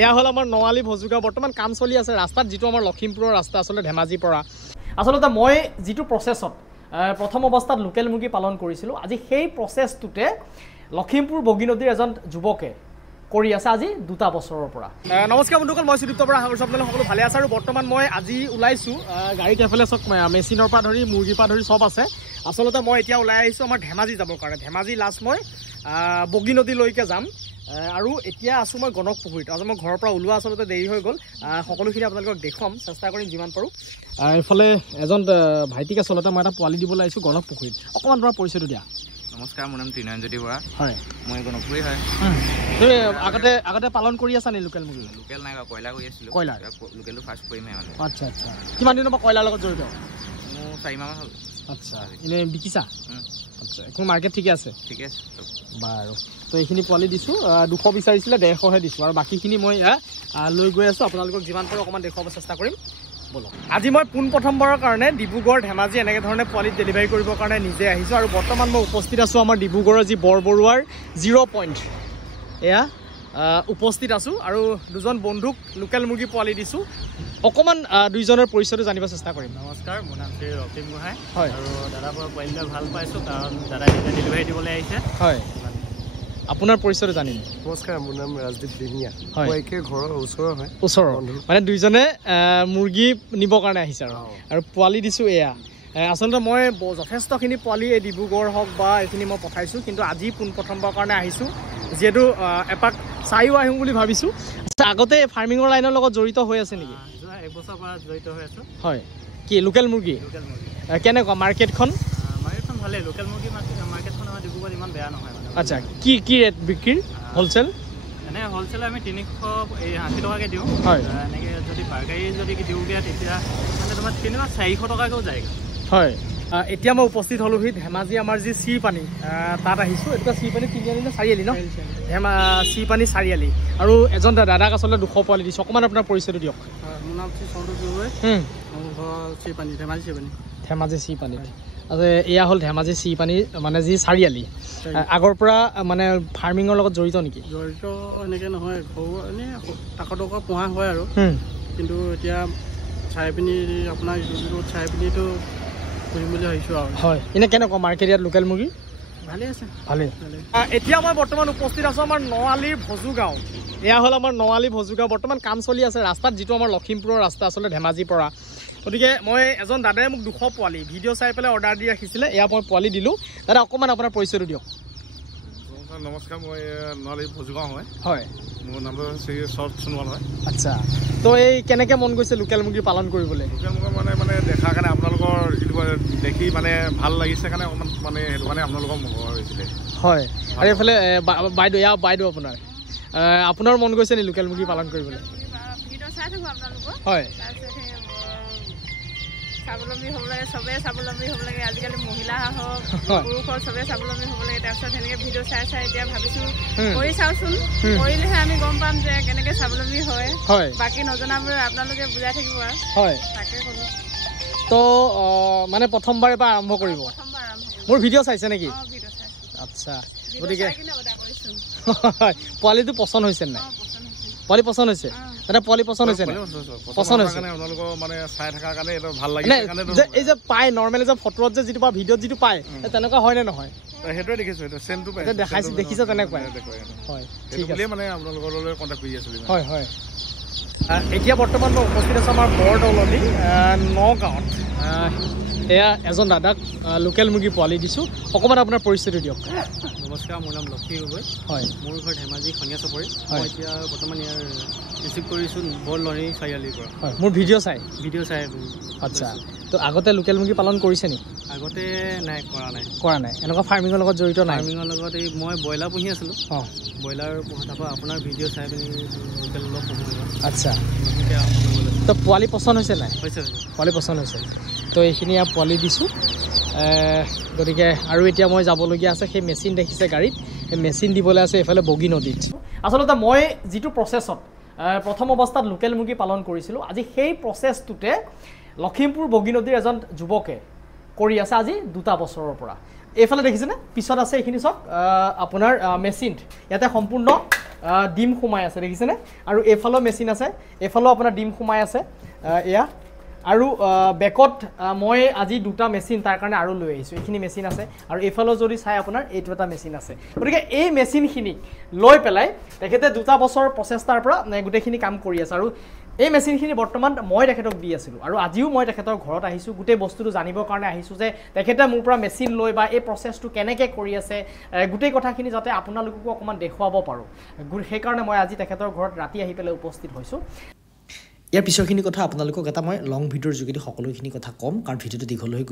এয়া হ'ল আমাৰ নৱালী ভজুগাঁও বৰ্তমান কাম চলি আছে ৰাস্তাত যিটো আমাৰ লখিমপুৰৰ ৰাস্তা আচলতে ধেমাজিৰ পৰা আচলতে মই যিটো প্ৰচেছত প্ৰথম অৱস্থাত লোকেল মুৰ্গী পালন কৰিছিলোঁ আজি সেই প্ৰচেছটোতে লখিমপুৰ বগী নদীৰ এজন যুৱকে কৰি আছে আজি 2 বছৰৰ পৰা নমস্কাৰ বন্ধুসকল মই সুদীপ্ত বৰা হাগৰ আপোনালোক সকলো ভালে আছে আৰু বৰ্তমান মই আজি ওলাইছোঁ গাড়ীত এফালে চব মেচিনৰ পৰা ধৰি মুৰ্গীৰ পৰা ধৰি চব আছে আচলতে মই এতিয়া ওলাই আহিছোঁ আমাৰ ধেমাজি যাবৰ কাৰণে ধেমাজি লাষ্ট মই বগী নদীলৈকে যাম আৰু এতিয়া আছোঁ মই গণক পুখুৰীত আজি মই ঘৰৰ পৰা ওলোৱা আচলতে দেৰি হৈ গ'ল সকলোখিনি আপোনালোকক দেখুৱাম চেষ্টা কৰিম যিমান পাৰোঁ এইফালে এজন ভাইটিক আচলতে মই এটা পোৱালি দিবলৈ আহিছোঁ গণক পুখুৰীত অকণমান তোমাৰ পৰিচয়টো দিয়া নমস্কাৰ মোৰ নাম ত্ৰিনয়নজ্যোতি বৰা হয় মই গণপুৰী হয় তুমি আগতে পালন কৰি আছা নি লোকেল মুৰ্গী লোকেল নাই কয়লা কৰি আছিলোঁ কয়লাৰ লোকেলটো ফাৰ্ষ্ট কৰিমহে মানে আচ্ছা আচ্ছা কিমান দিনৰ পৰা কয়লাৰ লগত জড়িত মোৰ 4 মাহ হ'ল আচ্ছা এনেই বিকিছা আচ্ছা এখন মাৰ্কেট ঠিকে আছে ঠিকে আছে বাৰু তো এইখিনি পোৱালি দিছোঁ 200 বিচাৰিছিলে 150হে দিছোঁ আৰু বাকীখিনি মই লৈ গৈ আছোঁ আপোনালোকক যিমান পাৰোঁ অকণমান দেখুৱাব চেষ্টা কৰিম বলক আজি মই প্ৰথমবাৰৰ কাৰণে ডিব্ৰুগড় ধেমাজি এনেকৈ ধৰণে পোৱালি ডেলিভাৰী কৰিবৰ কাৰণে নিজে আহিছোঁ আৰু বৰ্তমান মই উপস্থিত আছোঁ আমাৰ ডিব্ৰুগড়ৰ যি বৰবৰুৱাৰ 0 পইণ্ট এয়া উপস্থিত আছোঁ আৰু দুজন বন্ধুক লোকেল মুৰ্গী পোৱালি দিছোঁ অকণমান দুইজনৰ পৰিচয়টো জানিব চেষ্টা কৰিম নমস্কাৰ মোৰ নাম শ্ৰী ৰক্তিম গোহাঁই হয় আৰু দাদাৰ পৰা পোৱালি লৈ ভাল পাইছোঁ কাৰণ দাদাই নিজে ডেলিভাৰী দিবলৈ আহিছে হয় আপোনাৰ পৰিচয়টো জানিম নমস্কাৰ মোৰ নাম ৰাজদীপ দিহিঙীয়া হয় একে ঘৰৰ ওচৰৰ হয় ওচৰৰ মানে দুইজনে মুৰ্গী নিবৰ কাৰণে আহিছে আৰু পোৱালি দিছোঁ এয়া আচলতে মই যথেষ্টখিনি পোৱালি এই ডিব্ৰুগড় হওক বা এইখিনি মই পঠাইছোঁ কিন্তু আজি প্ৰথমবাৰৰ কাৰণে আহিছোঁ যিহেতু এপাক চাইও আহিম বুলি ভাবিছোঁ আচ্ছা আগতে ফাৰ্মিঙৰ লাইনৰ লগত জড়িত হৈ আছে নেকি যোৱা 1 বছৰৰ পৰা জড়িত হৈ আছোঁ হয় কি লোকেল মুৰ্গী কেনেকুৱা মাৰ্কেটখন ভালেই লোকেল মুৰ্গী মাৰ্কেটখন আমাৰ ডিব্ৰুগড়ত ইমান বেয়া নহয় মানে আচ্ছা কি ৰেট বিক্ৰীৰ হ'লচেল এনে হ'লচেল আমি 380 টকাকৈ দিওঁ হয় এনেকৈ যদি পাইকাৰী যদি দিওঁগৈ তেতিয়া মানে তোমাৰ 400 টকাকৈও যায়গৈ হয় এতিয়া মই উপস্থিত হ'লোহি ধেমাজি আমাৰ যি চিৰপানী তাত আহিছোঁ এতিয়া চিৰপানী তিনিআলি নে চাৰিআলি ন চিৰপানী চাৰিআলি আৰু এজন দাদাক আচলতে 200 পোৱালি দিছোঁ অকণমান আপোনাৰ পৰিচয়টো দিয়ক মোৰ নাম শ্ৰী সন্তোষ গগৈ মোৰ ঘৰ চিৰপানী ধেমাজি চিৰপানী চিৰপানীত এয়া হ'ল ধেমাজি চিৰপানী মানে যি চাৰিআলি আগৰ পৰা মানে ফাৰ্মিঙৰ লগত জড়িত নেকি জড়িত এনেকৈ নহয় সৰু এনেই টকা পোহা হয় আৰু কিন্তু এতিয়া চাই পিনি আপোনাৰ চাই পিনিতো কৰিম বুলি ভাবিছোঁ আৰু হয় এনেই কেনেকুৱা মাৰ্কেট ইয়াত লোকেল মুৰ্গী ভালেই আছে ভালেই এতিয়া মই বৰ্তমান উপস্থিত আছোঁ আমাৰ নৱালীৰ ভজুগাঁও এয়া হ'ল আমাৰ নৱালী ভজুগাঁও বৰ্তমান কাম চলি আছে ৰাস্তাত যিটো আমাৰ লখিমপুৰৰ ৰাস্তা আচলতে ধেমাজিৰ পৰা গতিকে মই এজন দাদাই মোক 200 পোৱালি ভিডিঅ' চাই পেলাই অৰ্ডাৰ দি ৰাখিছিলে এয়া মই পোৱালি দিলোঁ দাদা অকণমান আপোনাৰ পৰিচয়টো দিয়ক নমস্কাৰ মই নৱালী ভজুগাঁও হয় মোৰ নামটো শ্ৰী শৰৎ সোণোৱাল হয় আচ্ছা তো এই কেনেকৈ মন গৈছে লোকেল মুৰ্গী পালন কৰিবলৈ লোকেল মুৰ্গী মানে দেখাৰ কাৰণে আপোনালোকৰ দেখি মানে ভাল লাগিছে কাৰণে অকণমান মানে সেইটো কাৰণে আপোনালোকৰ হৈছিলে হয় আৰু এইফালে বাইদেউ আপোনাৰ মন গৈছে নি লোকেল মুৰ্গী পালন কৰিবলৈ হয় স্বাৱলম্বী হ'ব লাগে চবেই স্বাৱলম্বী হ'ব লাগে আজিকালি মহিলা হওক পুৰুষ চবেই স্বাৱলম্বী হ'ব লাগে তাৰপিছত সেনেকৈ ভিডিঅ' চাই এতিয়া ভাবিছোঁ কৰি চাওঁচোন কৰিলেহে আমি গম পাম যে কেনেকৈ স্বাৱলম্বী হয় বাকী নজনাবোৰ আপোনালোকে বুজাই থাকিব আৰু হয় তাকে ক'লোঁ তো মানে প্ৰথমবাৰ এবাৰ আৰম্ভ কৰিব মোৰ ভিডিঅ' চাইছে নেকি ভিডিঅ' চাইছোঁ আচ্ছা গতিকে অৰ্ডাৰ কৰিছোঁ পোৱালিটো পচন্দ হৈছে নাই পোৱালি পচন্দ হৈছে দাদা পোৱালি পচন্দ হৈছে পচন্দ হৈছে মানে চাই থকাৰ কাৰণে এইটো ভাল লাগে এই যে পায় নৰ্মেলি যে ফটোত যে যিটো বা ভিডিঅ'ত যিটো পায় তেনেকুৱা হয়নে নহয় সেইটোৱে দেখিছোঁ এইটো চেমটো পাই দেখিছে তেনেকুৱাই হয় ঠিক আছে মানে আপোনালোকলৈ কণ্টেক্ট কৰি আছিলোঁ হয় এতিয়া বৰ্তমান মই উপস্থিত আছোঁ আমাৰ বৰদলনি নগাঁৱত এয়া এজন দাদাক লোকেল মুৰ্গী পোৱালি দিছোঁ অকণমান আপোনাৰ পৰিচয়টো দিয়ক নমস্কাৰ মোৰ নাম লক্ষী গগৈ হয় মোৰ ঘৰ ধেমাজি খনিয়া চপৰি মই এতিয়া বৰ্তমান ইয়াৰ ৰিচিভ কৰিছোঁ বৰদলনি চাৰিআলিৰ পৰা হয় মোৰ ভিডিঅ' চাই আচ্ছা তো আগতে লোকেল মুৰ্গী পালন কৰিছে নেকি আগতে নাই কৰা নাই এনেকুৱা ফাৰ্মিঙৰ লগত জড়িত নাই ফাৰ্মিঙৰ লগত এই মই ব্ৰইলাৰ পুহি আছিলোঁ ব্ৰইলাৰ তাৰপৰা আপোনাৰ ভিডিঅ' চাই পিনি লোকেল অলপ পুহিলোঁ আচ্ছা তো পোৱালি পচন্দ হৈছে নাই পোৱালি পচন্দ হৈছে তো এইখিনি পোৱালি দিছোঁ গতিকে আৰু এতিয়া মই যাবলগীয়া আছে সেই মেচিন দেখিছে গাড়ীত সেই মেচিন দিবলৈ আছে এইফালে বগী নদীত আচলতে মই যিটো প্ৰচেছত প্ৰথম অৱস্থাত লোকেল মুৰ্গী পালন কৰিছিলোঁ আজি সেই প্ৰচেছটোতে লখিমপুৰ বগী নদীৰ এজন যুৱকে কৰি আছে আজি 2 বছৰৰ পৰা এইফালে দেখিছেনে পিছত আছে এইখিনি চাওক আপোনাৰ মেচিন ইয়াতে সম্পূৰ্ণ ডিম সোমাই আছে দেখিছেনে আৰু এইফালেও মেচিন আছে এইফালেও আপোনাৰ ডিম সোমাই আছে এয়া আৰু বেকত মই আজি দুটা মেচিন তাৰ কাৰণে আৰু লৈ আহিছোঁ এইখিনি মেচিন আছে আৰু এইফালেও যদি চাই আপোনাৰ এইটো এটা মেচিন আছে গতিকে এই মেচিনখিনি লৈ পেলাই তেখেতে 2 বছৰ প্ৰচেষ্টাৰ পৰা গোটেইখিনি কাম কৰি আছে আৰু এই মেচিনখিনি বৰ্তমান মই তেখেতক দি আছিলোঁ আৰু আজিও মই তেখেতৰ ঘৰত আহিছোঁ গোটেই বস্তুটো জানিবৰ কাৰণে আহিছোঁ যে তেখেতে মোৰ পৰা মেচিন লৈ বা এই প্ৰচেছটো কেনেকৈ কৰি আছে গোটেই কথাখিনি যাতে আপোনালোককো অকণমান দেখুৱাব পাৰোঁ সেইকাৰণে মই আজি তেখেতৰ ঘৰত ৰাতি আহি পেলাই উপস্থিত হৈছোঁ ইয়াৰ পিছৰখিনি কথা আপোনালোকক এটা মই লং ভিডিঅ'ৰ যোগেদি সকলোখিনি কথা ক'ম কাৰণ ভিডিঅ'টো দীঘল হৈ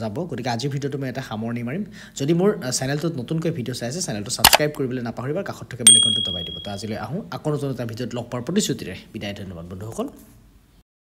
যাব গতিকে আজিৰ ভিডিঅ'টো মই এটা সামৰণি মাৰিম যদি মোৰ চেনেলটোত নতুনকৈ ভিডিঅ' চাই আছে চেনেলটো ছাবস্ক্ৰাইব কৰিবলৈ নাপাহৰিবা কাষত থকা বেল আইকনটো দবাই দিব তো আজিলৈ আহোঁ আকৌ নতুন এটা ভিডিঅ'ত লগ পোৱাৰ প্ৰতিশ্ৰুতিৰে বিদায় ধন্যবাদ বন্ধুসকল